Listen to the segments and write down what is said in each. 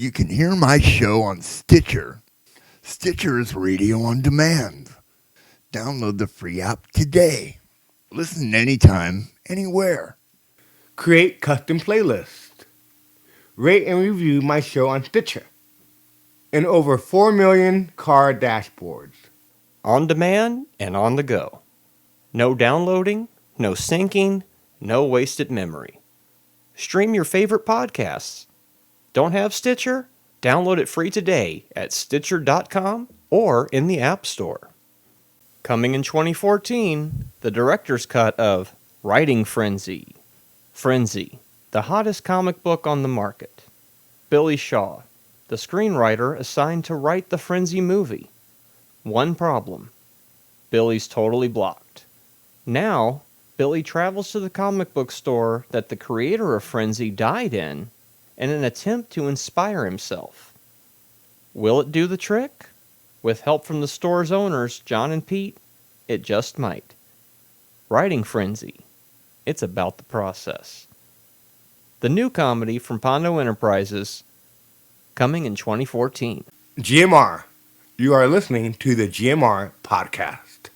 You can hear my show on Stitcher. Stitcher is radio on demand. Download the free app today. Listen anytime, anywhere. Create custom playlists. Rate and review my show on Stitcher. And over 4 million car dashboards. On demand and on the go. No downloading, no syncing, no wasted memory. Stream your favorite podcasts. Don't have Stitcher? Download it free today at Stitcher.com or in the App Store. Coming in 2014, the director's cut of Writing Frenzy. Frenzy, the hottest comic book on the market. Billy Shaw, the screenwriter assigned to write the Frenzy movie. One problem. Billy's totally blocked. Now, Billy travels to the comic book store that the creator of Frenzy died in an attempt to inspire himself. Will it do the trick? With help from the store's owners, John and Pete, it just might. Writing Frenzy. It's about the process. The new comedy from Pondo Enterprises, coming in 2014. GMR. You are listening to the GMR Podcast.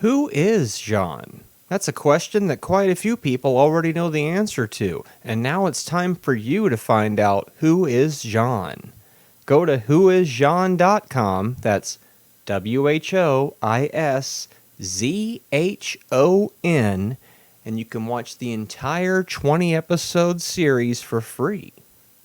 Who is Jean? That's a question that quite a few people already know the answer to, and now it's time for you to find out who is Jean. Go to whoisjean.com, that's WHOISZHON, and you can watch the entire 20-episode series for free.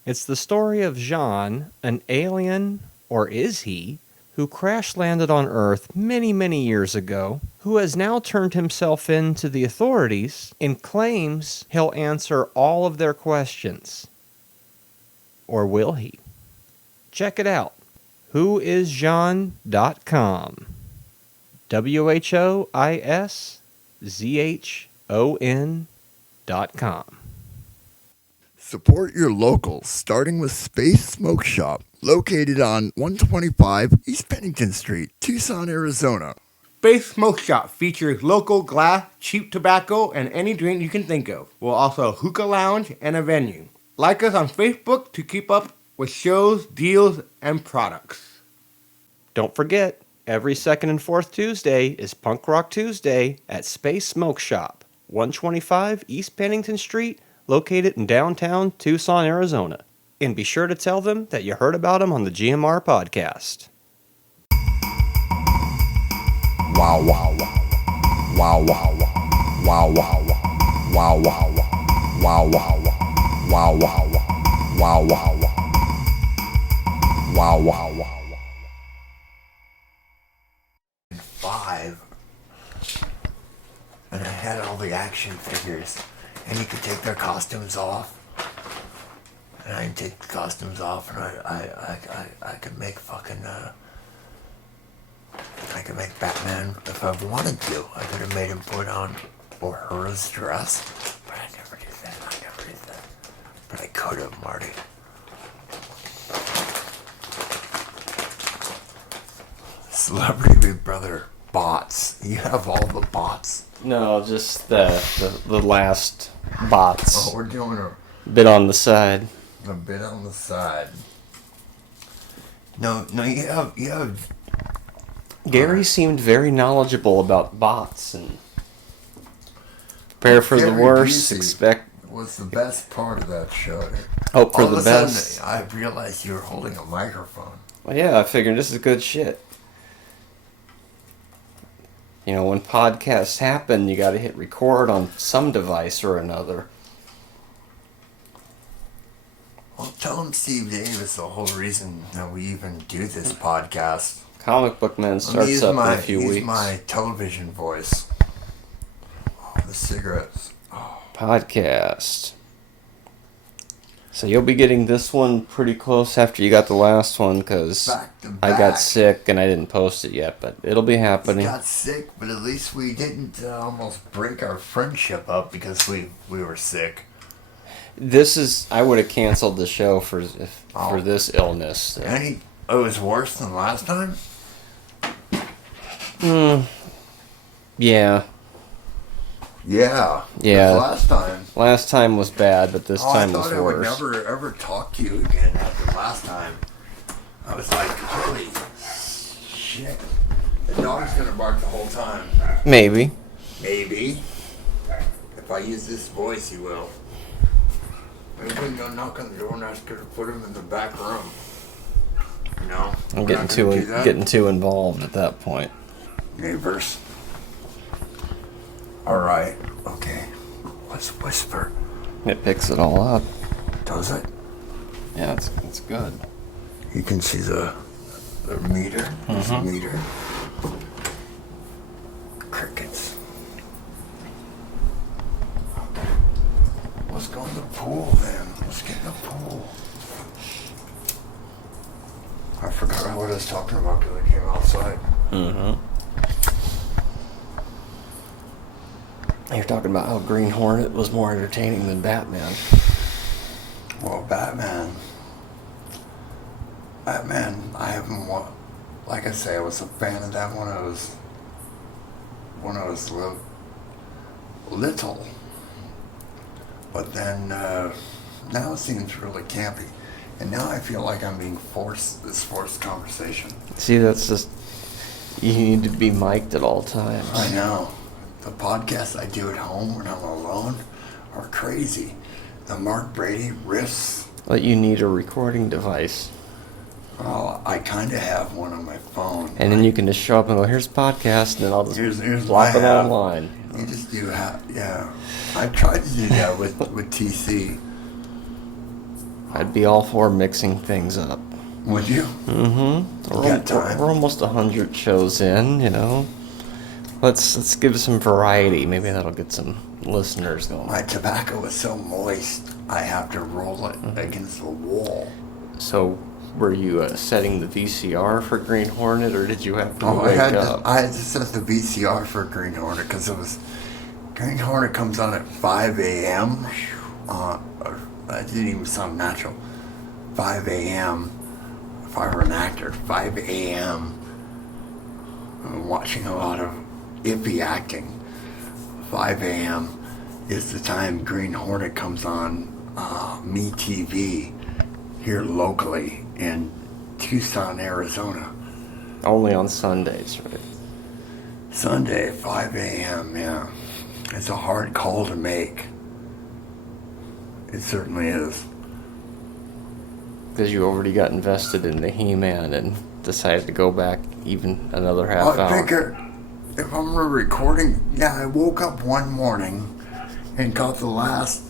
It's the story of Jean, an alien, or is he, who crash-landed on Earth many, many years ago, who has now turned himself in to the authorities and claims he'll answer all of their questions. Or will he? Check it out. Whoisjean.com. WHOISZHON.com. Support your locals, starting with Space Smoke Shop, located on 125 East Pennington Street, Tucson, Arizona. Space Smoke Shop features local glass, cheap tobacco, and any drink you can think of. We'll also a hookah lounge and a venue. Like us on Facebook to keep up with shows, deals, and products. Don't forget, every second and fourth Tuesday is Punk Rock Tuesday at Space Smoke Shop, 125 East Pennington Street, located in downtown Tucson, Arizona. And be sure to tell them that you heard about them on the GMR Podcast. Wow, wow, wow. Wow, wow, wow. Wow, wow, wow. Wow, wow, wow. Wow, wow, wow. Wow, wow, wow. Wow, wow, wow. Wow, wow, wow. 5. And I had all the action figures. And you could take their costumes off. And I'd take the costumes off, and I could make fucking, I could make Batman if I wanted to. I could have made him put on or her's dress. But I never did that. But I could have, Marty. Celebrity Big Brother bots. You have all the bots. No, just the last bots. Oh, we're doing a bit on the side. A bit on the side. No, you have. Gary seemed very knowledgeable about bots and prepare for the worst. Busey Expect was the best part of that show. Hope for all the of a best. Sudden, I realized you were holding a microphone. Well, yeah, I figured this is good shit. You know, when podcasts happen, you got to hit record on some device or another. Well, tell him Steve Davis the whole reason that we even do this podcast. Comic Book Man starts up in a few weeks. He's my television voice. Oh, the cigarettes. Oh. Podcast. So you'll be getting this one pretty close after you got the last one, because I got sick and I didn't post it yet, but it'll be happening. You got sick, but at least we didn't almost break our friendship up because we were sick. I would have canceled the show for this illness. It was worse than last time? Yeah. Yeah. Yeah. Last time. Was bad, but this time was I thought worse. I would never ever talk to you again after last time. I was like, holy shit. The dog's gonna bark the whole time. Maybe. Maybe. If I use this voice, he will. Maybe we can go knock on the door and ask her to put him in the back room. No. I'm getting too involved at that point. Neighbors. Alright. Okay. Let's whisper. It picks it all up. Does it? Yeah, it's good. You can see the meter. There's a meter. Crickets. Okay. Let's go in the pool then. Let's get in the pool. I forgot what I was talking about because I came outside. You're talking about how Green Hornet was more entertaining than Batman. Well, Batman, I haven't like I say, I was a fan of that when I was little. But then, now it seems really campy. And now I feel like I'm being forced conversation. See, that's just, you need to be mic'd at all times. I know. The podcasts I do at home when I'm alone are crazy. The Mark Brady riffs. But you need a recording device. Well, I kind of have one on my phone. And then you can just show up and go, here's a podcast, and then I'll just here's plop it my app. online. You just do yeah. I tried to do that with TC. I'd be all for mixing things up. Would you? Mm-hmm. got time. We're almost 100 shows in, you know. Let's give some variety. Maybe that'll get some listeners going. My tobacco is so moist, I have to roll it against the wall. So, were you setting the VCR for Green Hornet, or did you have to wake up? I had to set the VCR for Green Hornet because Green Hornet comes on at 5 a.m. That didn't even sound natural. 5 a.m. If I were an actor, 5 a.m. I'm watching a lot of iffy acting. 5 a.m. is the time Green Hornet comes on MeTV here locally in Tucson, Arizona. Only on Sundays, right? Sunday, 5 a.m., yeah. It's a hard call to make. It certainly is. Because you already got invested in the He-Man and decided to go back even another half I hour. figure if I'm recording, I woke up one morning and got the last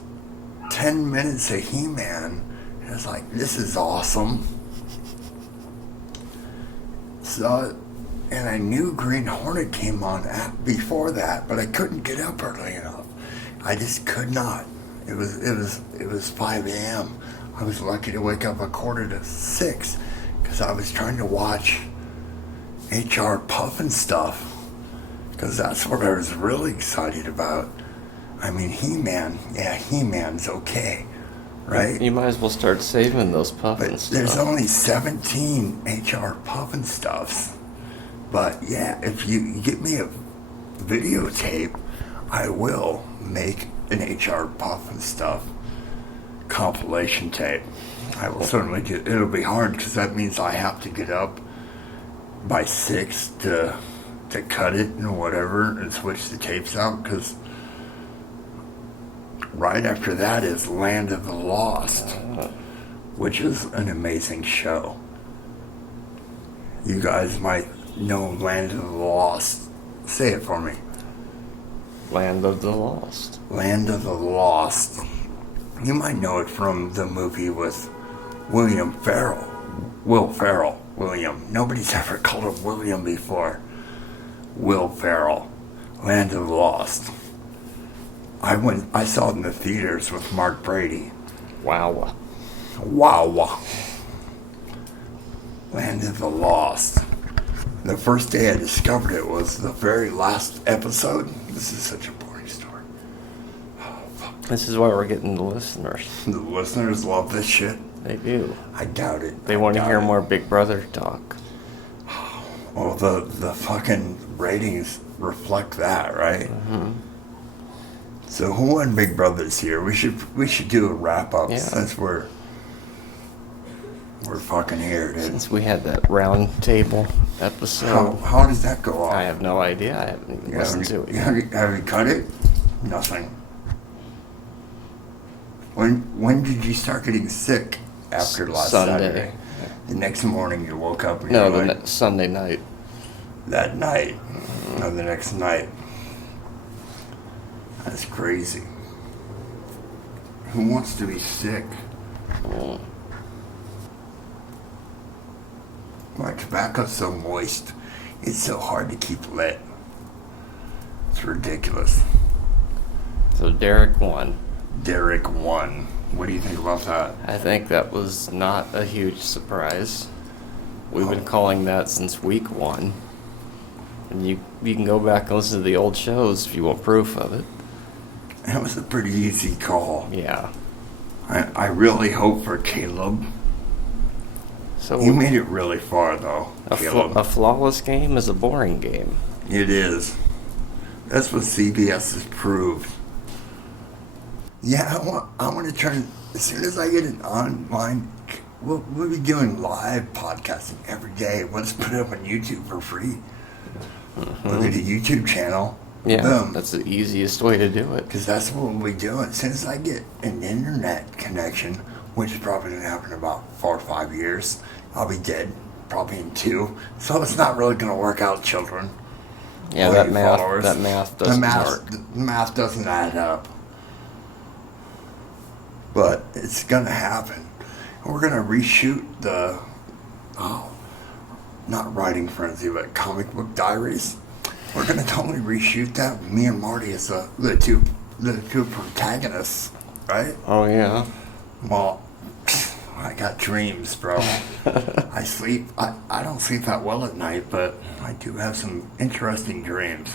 10 minutes of He-Man. And it's like, this is awesome. So, and I knew Green Hornet came on before that, but I couldn't get up early enough. I just could not. It was 5 a.m. I was lucky to wake up 5:45 because I was trying to watch HR Pufnstuf because that's what I was really excited about. I mean, He-Man's okay, right? You might as well start saving those But puffins. there's only 17 HR Pufnstufs. But yeah, if you get me a videotape, I will make an HR Pufnstuf compilation tape. I will certainly get. It'll be hard because that means I have to get up by 6 to cut it and whatever and switch the tapes out because right after that is Land of the Lost, which is an amazing show. You guys might know Land of the Lost. Say it for me. Land of the Lost. Land of the Lost. You might know it from the movie with Will Ferrell. William. Nobody's ever called him William before. Will Ferrell. Land of the Lost. I saw it in the theaters with Mark Brady. Wow. Land of the Lost. The first day I discovered it was the very last episode. This is such a boring story. Oh, fuck. This is why we're getting the listeners. The listeners love this shit. They do. I doubt it. They want to hear more Big Brother talk. Well, the fucking ratings reflect that, right? Mm-hmm. So who won Big Brother's here? We should do a wrap up since we're fucking here, dude. Since we had that round table episode. How does that go off? I have no idea. I haven't even listened to it yet. Have you cut it? Nothing. When did you start getting sick? After last Saturday. The next morning you woke up and Sunday night. That night. No, the next night. That's crazy. Who wants to be sick? Mm. My tobacco's so moist. It's so hard to keep lit. It's ridiculous. So Derek won. Derek won. What do you think about that? I think that was not a huge surprise. We've been calling that since week 1. And you can go back and listen to the old shows if you want proof of it. That was a pretty easy call. Yeah. I really hope for Caleb. So you made it really far, though, Caleb. A flawless game is a boring game. It is. That's what CBS has proved. Yeah, I want to turn, as soon as I get an online, we'll be doing live podcasting every day. We'll just put it up on YouTube for free. Mm-hmm. Look at the YouTube channel. Yeah, Boom. That's the easiest way to do it. Because that's what we'll be doing. As soon as I get an internet connection, which is probably going to happen in about 4 or 5 years, I'll be dead, probably in 2. So it's not really going to work out, children. Yeah, that math doesn't work. The math doesn't add up. But it's going to happen. And we're going to reshoot the, not Writing Frenzy, but Comic Book Diaries. We're going to totally reshoot that. Me and Marty as the two protagonists, right? Oh, yeah. Well, I got dreams, bro. I don't sleep that well at night, but I do have some interesting dreams.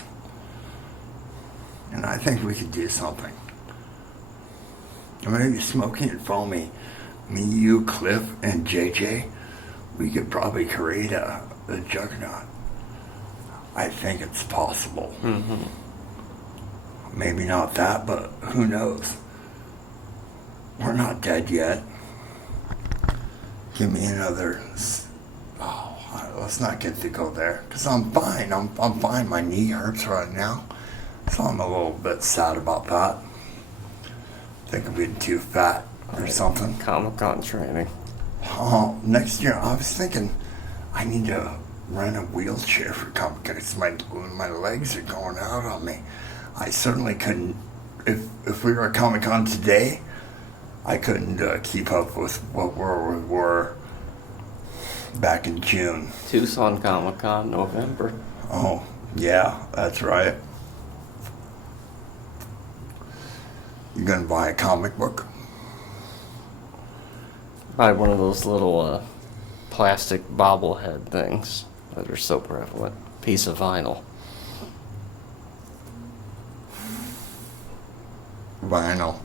And I think we could do something. Maybe Smokey and Foamy, me, you, Cliff, and JJ, we could probably create a juggernaut. I think it's possible. Mm-hmm. Maybe not that, but who knows? We're not dead yet. Give me another. Let's not get to go there, because I'm fine. I'm fine. My knee hurts right now, so I'm a little bit sad about that. I think I'm getting too fat or something. Comic-Con training. Oh, next year I was thinking I need to rent a wheelchair for Comic-Con because my legs are going out on me. I certainly couldn't. If we were at Comic-Con today, I couldn't keep up with what we were back in June. Tucson Comic-Con, November. Oh, yeah, that's right. You gonna buy a comic book? Buy one of those little plastic bobblehead things that are so prevalent. Piece of vinyl. Vinyl.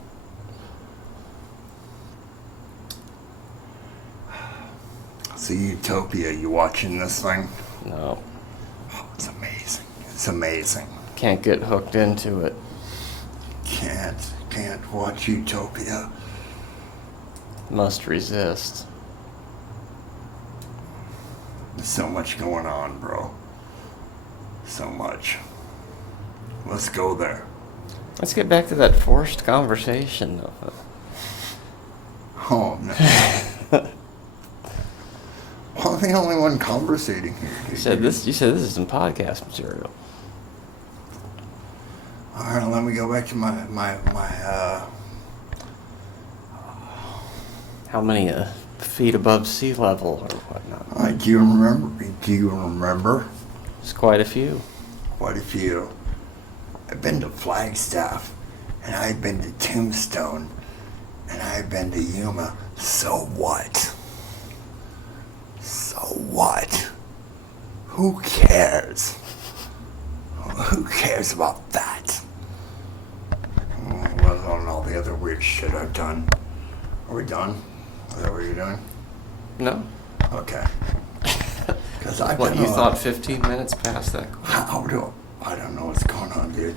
So Utopia, you watching this thing? No. Oh, it's amazing. It's amazing. Can't get hooked into it. Can't watch Utopia. Must resist. There's so much going on, bro. So much. Let's go there. Let's get back to that forced conversation, though. Oh, no. Well, I'm the only one conversating here. You said this is some podcast material. All right, let me go back to my How many feet above sea level or whatnot? Do you remember? It's quite a few. Quite a few. I've been to Flagstaff, and I've been to Tombstone, and I've been to Yuma. So what? So what? Who cares? Who cares about that? Let alone all the other weird shit I've done. Are we done? Is that what you're doing? No. Okay. Because What, you thought 15 minutes past that? I don't know what's going on, dude.